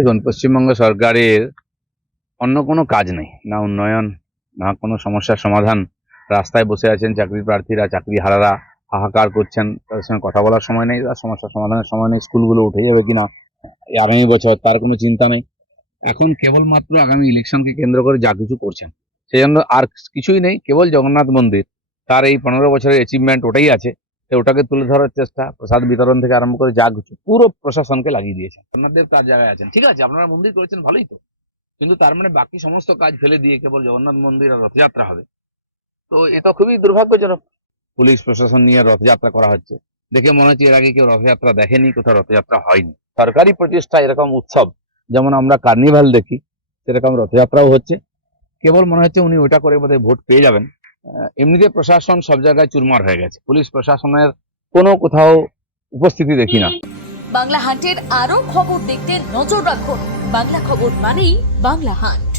দেখুন, পশ্চিমবঙ্গ সরকারের অন্য কোনো কাজ নেই, না উন্নয়ন, না কোনো সমস্যার সমাধান। রাস্তায় বসে আছেন চাকরি প্রার্থীরা, চাকরি হারারা হাহাকার করছেন, তাদের সঙ্গে কথা বলার সময় নেই, তার সমস্যার সমাধানের সময় নেই। স্কুলগুলো উঠে যাবে কিনা এই আগামী বছর তার কোনো চিন্তা নেই। এখন কেবলমাত্র আগামী ইলেকশনকে কেন্দ্র করে যা কিছু করছেন, সেই জন্য আর কিছুই নেই। কেবল জগন্নাথ মন্দির, তার এই 15 বছরের অ্যাচিভমেন্ট ওটাই আছে। তো ওটাকে তুলে ধরার চেষ্টা, প্রসাদ বিতরণ থেকে আরম্ভ করে যা কিছু পুরো প্রশাসনকে লাগিয়ে দিয়েছেন। জগন্নাথদেব তার জায়গায় আছেন, ঠিক আছে, আপনারা মন্দির করেছেন, ভালোই তো। কিন্তু তার মানে বাকি সমস্ত কাজ ফেলে দিয়ে কেবল জগন্নাথ মন্দির আর রথযাত্রা হবে, তো এটা খুবই দুর্ভাগ্যজনক। পুলিশ প্রশাসন নিয়ে রথযাত্রা করা হচ্ছে, দেখে মনে হচ্ছে এর আগে কেউ রথযাত্রা দেখেনি, কোথাও রথযাত্রা হয়নি। সরকারি প্রচেষ্টা এরকম উৎসব, যেমন আমরা কার্নিভাল দেখি, সেরকম রথযাত্রাও হচ্ছে। কেবল মনে হচ্ছে উনি ওটা করে বোধহয় ভোট পেয়ে যাবেন। এমনিতে প্রশাসন সব জায়গায় চুরমার হয়ে গেছে, পুলিশ প্রশাসনের কোনো কোথাও উপস্থিতি দেখি না। বাংলা হান্টের আরো খবর দেখতে নজর রাখুন। বাংলা খবর মানেই বাংলা হান্ট।